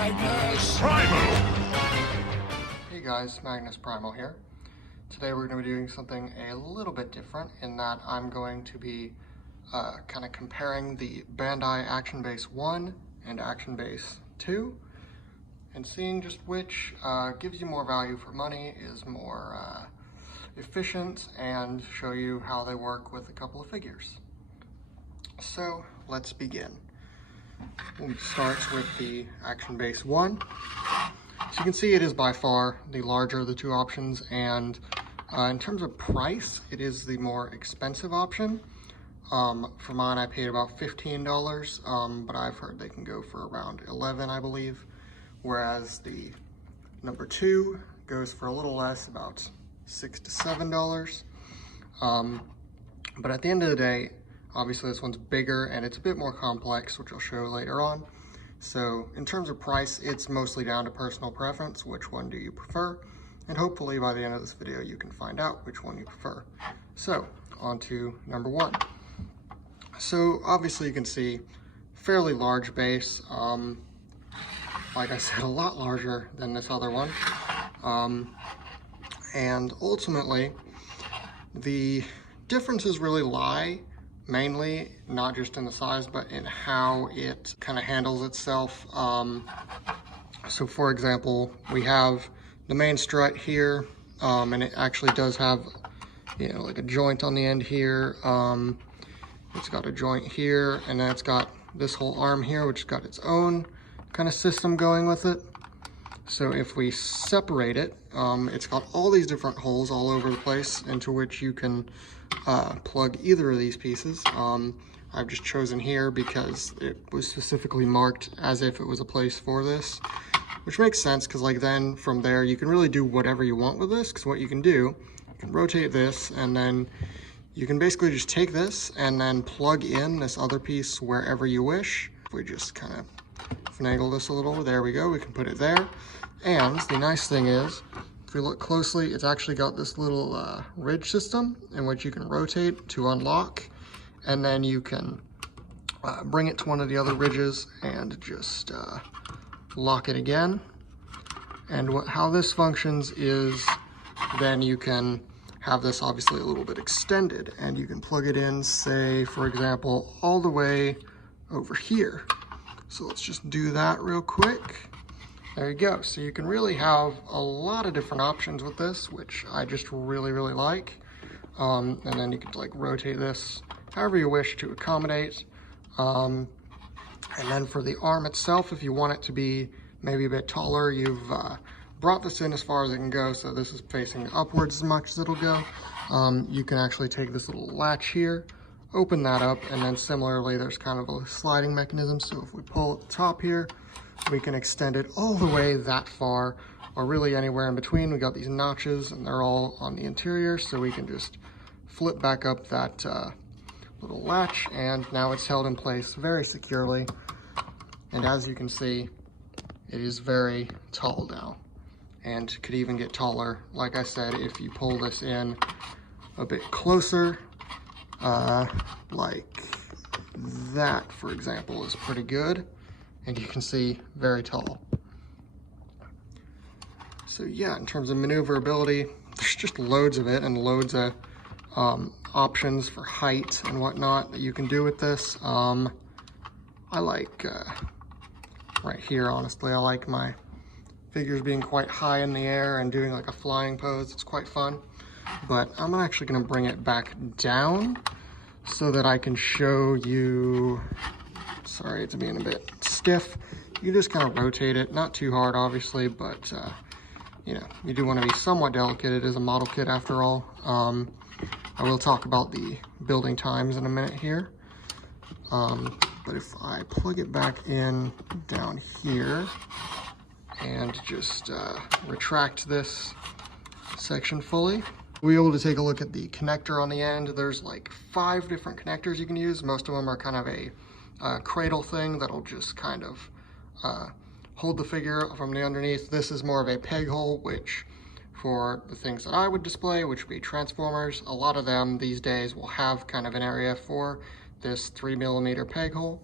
Magnus Primal! Hey guys, Magnus Primal here. Today we're going to be doing something a little bit different in that I'm going to be kind of comparing the Bandai Action Base 1 and Action Base 2 and seeing just which gives you more value for money, is more efficient, and show you how they work with a couple of figures. So let's begin. It starts with the Action Base 1. So you can see it is by far the larger of the two options, and in terms of price, it is the more expensive option. For mine, I paid about $15, but I've heard they can go for around $11, I believe. Whereas the number 2 goes for a little less, about $6 to $7. But at the end of the day, obviously this one's bigger and it's a bit more complex, which I'll show later on. So in terms of price, it's mostly down to personal preference. Which one do you prefer? And hopefully by the end of this video, you can find out which one you prefer. So on to number 1. So obviously you can see fairly large base. Like I said, a lot larger than this other one. And ultimately, the differences really lie mainly not just in the size, but in how it kind of handles itself. So for example, we have the main strut here, and it actually does have, you know, like a joint on the end here. It's got a joint here, and then it's got this whole arm here, which has got its own kind of system going with it. So if we separate it, it's got all these different holes all over the place into which you can plug either of these pieces. I've just chosen here because it was specifically marked as if it was a place for this, which makes sense because like then from there you can really do whatever you want with this, because what you can do, you can rotate this and then you can basically just take this and then plug in this other piece wherever you wish. If we just kind of finagle this a little, there we go, we can put it there. And the nice thing is, if we look closely, it's actually got this little ridge system in which you can rotate to unlock, and then you can bring it to one of the other ridges and just lock it again. And how this functions is then you can have this obviously a little bit extended, and you can plug it in, say, for example, all the way over here. So let's just do that real quick. There you go. So you can really have a lot of different options with this, which I just really like. And then you can like rotate this however you wish to accommodate. And then for the arm itself, if you want it to be maybe a bit taller, you've brought this in as far as it can go. So this is facing upwards as much as it'll go. You can actually take this little latch here, open that up, and then similarly, there's kind of a sliding mechanism. So if we pull at the top here, we can extend it all the way that far, or really anywhere in between. We got these notches and they're all on the interior, so we can just flip back up that little latch, and now it's held in place very securely. And as you can see, it is very tall now, and could even get taller. Like I said, if you pull this in a bit closer, like that, for example, is pretty good. And you can see very tall. So yeah, in terms of maneuverability, there's just loads of it and loads of options for height and whatnot that you can do with this. I like right here, honestly, I like my figures being quite high in the air and doing like a flying pose. It's quite fun. But I'm actually gonna bring it back down so that I can show you. Sorry, it's being a bit stiff. You just kind of rotate it, not too hard obviously, but you know, you do want to be somewhat delicate. It is a model kit after all. I will talk about the building times in a minute here. But if I plug it back in down here and just retract this section fully, we'll be able to take a look at the connector on the end. There's like 5 different connectors you can use. Most of them are kind of a cradle thing that'll just kind of hold the figure from the underneath. This is more of a peg hole, which for the things that I would display, which would be transformers, a lot of them these days will have kind of an area for this 3mm peg hole.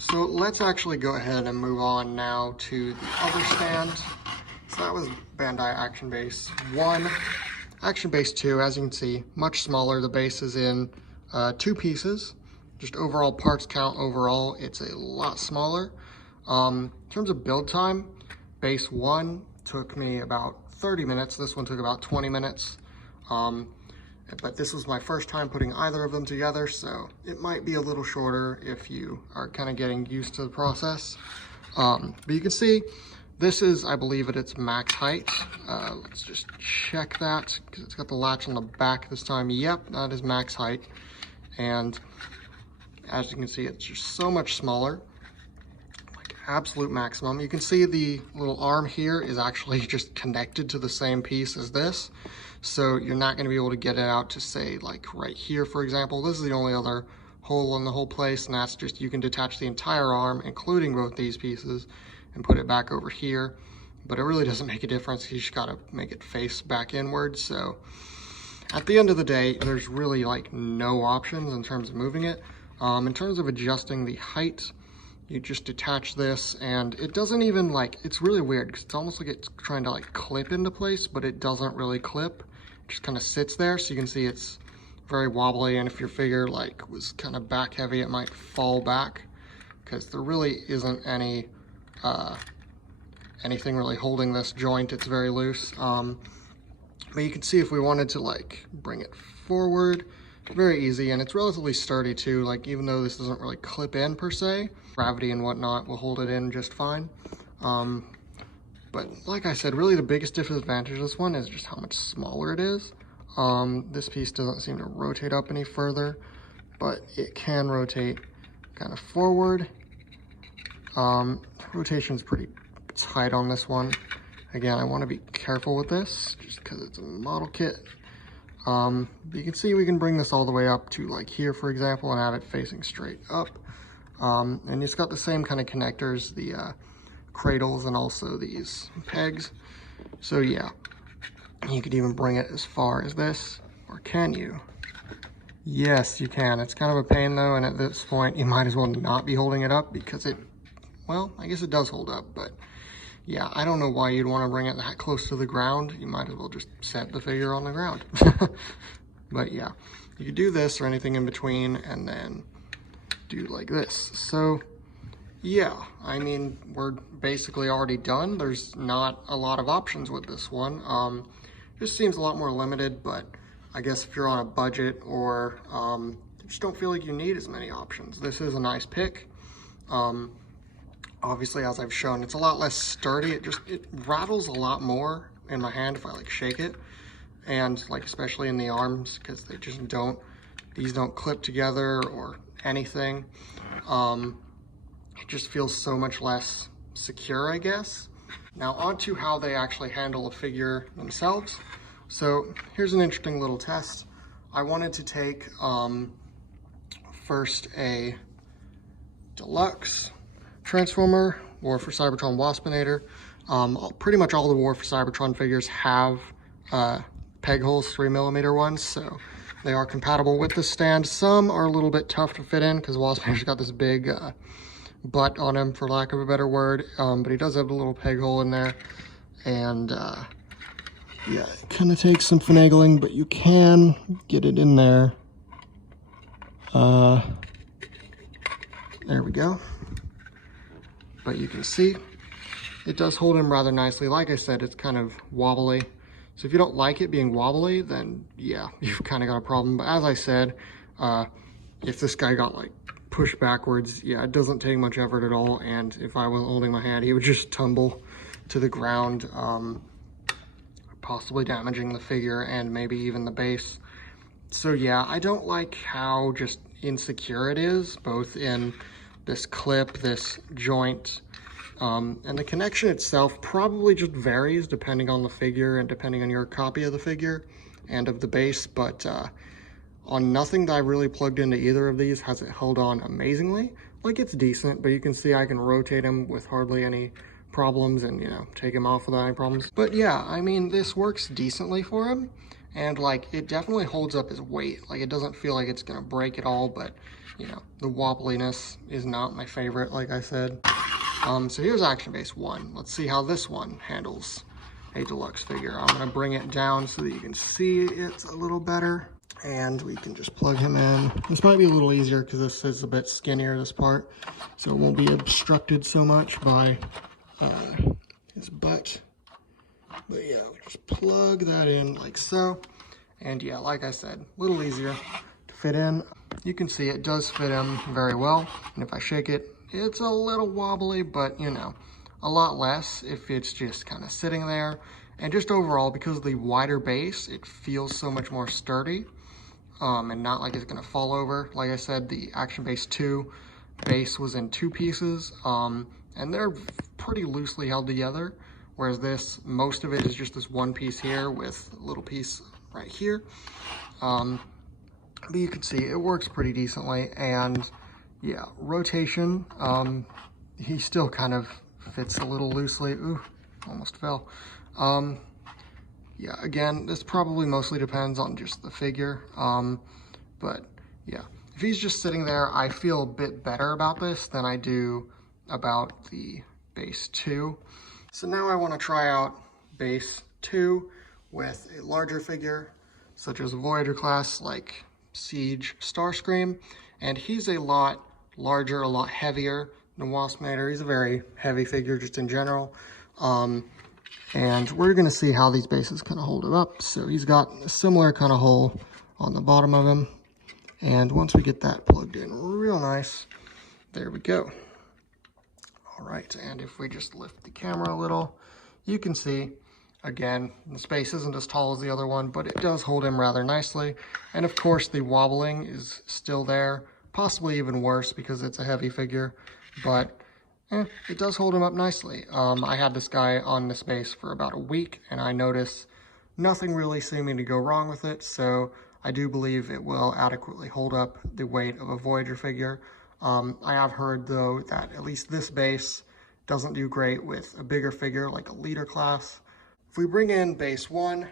So let's actually go ahead and move on now to the other stand. So that was Bandai Action Base 1. Action Base 2, as you can see, much smaller. The base is in 2 pieces. Just overall parts count overall, it's a lot smaller. In terms of build time, Base 1 took me about 30 minutes. This one took about 20 minutes. But this was my first time putting either of them together, so it might be a little shorter if you are kind of getting used to the process. But you can see this is, I believe, at its max height. Let's just check that because it's got the latch on the back this time. Yep, that is max height. And as you can see, it's just so much smaller, like absolute maximum. You can see the little arm here is actually just connected to the same piece as this. So you're not going to be able to get it out to, say, like right here, for example. This is the only other hole in the whole place, and that's just, you can detach the entire arm, including both these pieces, and put it back over here. But it really doesn't make a difference. You just got to make it face back inward. So at the end of the day, there's really like no options in terms of moving it. In terms of adjusting the height, you just detach this, and it doesn't even like, it's really weird because it's almost like it's trying to like clip into place, but it doesn't really clip. It just kind of sits there, so you can see it's very wobbly, and if your figure like was kind of back heavy, it might fall back because there really isn't any anything really holding this joint. It's very loose. But you can see if we wanted to like bring it forward, very easy, and it's relatively sturdy too. Like, even though this doesn't really clip in per se, gravity and whatnot will hold it in just fine. But like I said, really the biggest disadvantage of this one is just how much smaller it is. This piece doesn't seem to rotate up any further, but it can rotate kind of forward. Rotation is pretty tight on this one. Again, I want to be careful with this just because it's a model kit. You can see we can bring this all the way up to like here, for example, and have it facing straight up. And it's got the same kind of connectors, the cradles, and also these pegs. So yeah, you could even bring it as far as this, or can you? Yes, you can. It's kind of a pain though, and at this point you might as well not be holding it up because it, well, I guess it does hold up, but yeah, I don't know why you'd want to bring it that close to the ground. You might as well just set the figure on the ground. But yeah, you could do this or anything in between and then do like this. So yeah, I mean, we're basically already done. There's not a lot of options with this one. Just seems a lot more limited, but I guess if you're on a budget or just don't feel like you need as many options, this is a nice pick. Obviously, as I've shown, it's a lot less sturdy. It rattles a lot more in my hand if I like shake it, and like especially in the arms, because they just don't, these don't clip together or anything. It just feels so much less secure, I guess. Now onto how they actually handle a figure themselves. So here's an interesting little test. I wanted to take first a deluxe Transformer, War for Cybertron Waspinator. Pretty much all the War for Cybertron figures have peg holes, 3mm ones, so they are compatible with the stand. Some are a little bit tough to fit in because Waspinator's got this big butt on him, for lack of a better word, but he does have a little peg hole in there, and yeah, it kind of takes some finagling, but you can get it in there. There we go. But you can see it does hold him rather nicely. Like I said, it's kind of wobbly. So if you don't like it being wobbly, then yeah, you've kind of got a problem. But as I said, if this guy got like pushed backwards, yeah, it doesn't take much effort at all. And if I wasn't holding my hand, he would just tumble to the ground, possibly damaging the figure and maybe even the base. So yeah, I don't like how just insecure it is, both in this clip, this joint, and the connection itself probably just varies depending on the figure and depending on your copy of the figure and of the base, but on nothing that I really plugged into either of these has it held on amazingly. Like, it's decent, but you can see I can rotate him with hardly any problems and, you know, take him off without any problems. But yeah, I mean, this works decently for him. and like it definitely holds up his weight. Like it doesn't feel like it's gonna break at all, but you know, the wobbliness is not my favorite, like I said. So here's Action Base 1. Let's see how this one handles a deluxe figure. I'm gonna bring it down so that you can see it a little better. And we can just plug him in. This might be a little easier because this is a bit skinnier, this part, so it won't be obstructed so much by his butt. But yeah, we just plug that in like so. And yeah, like I said, a little easier to fit in. You can see it does fit him very well. And if I shake it, it's a little wobbly, but you know, a lot less if it's just kind of sitting there. And just overall, because of the wider base, it feels so much more sturdy. And not like it's gonna fall over. Like I said, the Action Base 2 base was in 2 pieces, and they're pretty loosely held together, whereas this, most of it is just this one piece here with a little piece right here. But you can see it works pretty decently, and yeah, rotation, he still kind of fits a little loosely. Ooh, almost fell. Yeah, again, this probably mostly depends on just the figure, but yeah, if he's just sitting there, I feel a bit better about this than I do about the base 2. So now I want to try out base 2 with a larger figure, such as a Voyager class like Siege Starscream, and he's a lot larger, a lot heavier than Waspinator. He's a very heavy figure just in general. And we're going to see how these bases kind of hold him up. So he's got a similar kind of hole on the bottom of him. And once we get that plugged in real nice, there we go. All right, and if we just lift the camera a little, you can see, again, the space isn't as tall as the other one, but it does hold him rather nicely. And of course, the wobbling is still there, possibly even worse because it's a heavy figure, but it does hold him up nicely. I had this guy on this base for about a week, and I noticed nothing really seeming to go wrong with it, so I do believe it will adequately hold up the weight of a Voyager figure. I have heard, though, that at least this base doesn't do great with a bigger figure like a leader class. If we bring in base 1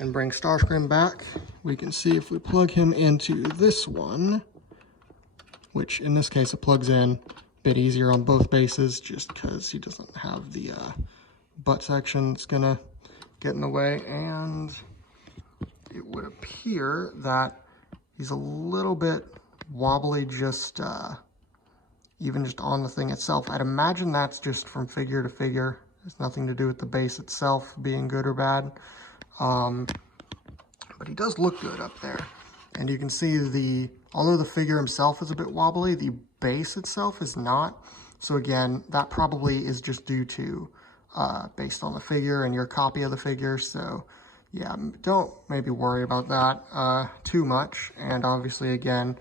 and bring Starscream back, we can see if we plug him into this one, which in this case it plugs in bit easier on both bases just because he doesn't have the butt section that's gonna get in the way, and it would appear that he's a little bit wobbly just even just on the thing itself. I'd imagine that's just from figure to figure. It's nothing to do with the base itself being good or bad, but he does look good up there. And you can see although the figure himself is a bit wobbly, the base itself is not. So again, that probably is just due to based on the figure and your copy of the figure. So yeah, don't maybe worry about that too much. And obviously, again,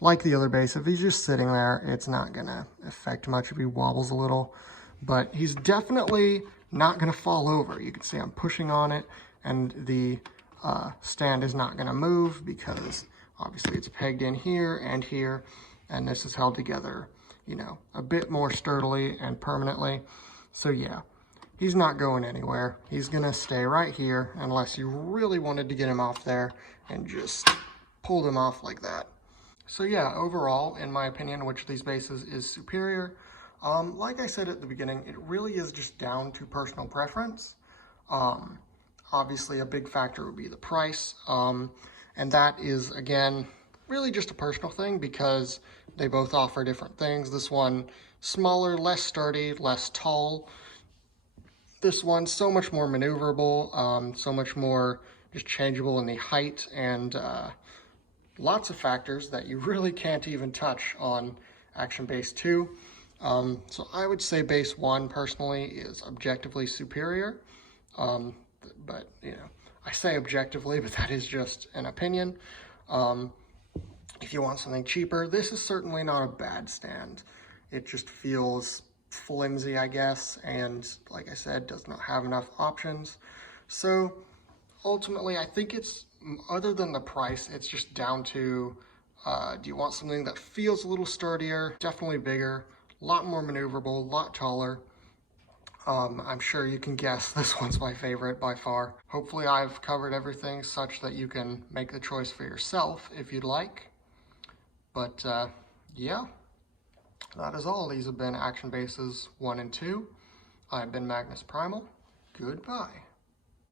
like the other base, if he's just sitting there, it's not gonna affect much if he wobbles a little. But he's definitely not gonna fall over. You can see I'm pushing on it, and the stand is not gonna move because obviously it's pegged in here, and this is held together, you know, a bit more sturdily and permanently. So yeah, he's not going anywhere. He's gonna stay right here unless you really wanted to get him off there and just pulled him off like that. So yeah, overall, in my opinion, which of these bases is superior? Like I said at the beginning, it really is just down to personal preference. Obviously, a big factor would be the price. And that is, again, really just a personal thing because they both offer different things. This one, smaller, less sturdy, less tall. This one, so much more maneuverable, so much more just changeable in the height, and lots of factors that you really can't even touch on Action Base 2. So I would say Base 1, personally, is objectively superior. But, you know, I say objectively, but that is just an opinion. If you want something cheaper, this is certainly not a bad stand. It just feels flimsy, I guess, and like I said, does not have enough options. So ultimately, I think it's, other than the price, it's just down to, do you want something that feels a little sturdier, definitely bigger, a lot more maneuverable, a lot taller, I'm sure you can guess this one's my favorite by far. Hopefully I've covered everything such that you can make the choice for yourself if you'd like. But yeah, that is all. These have been Action Bases 1 and 2. I've been Magnus Primal. Goodbye.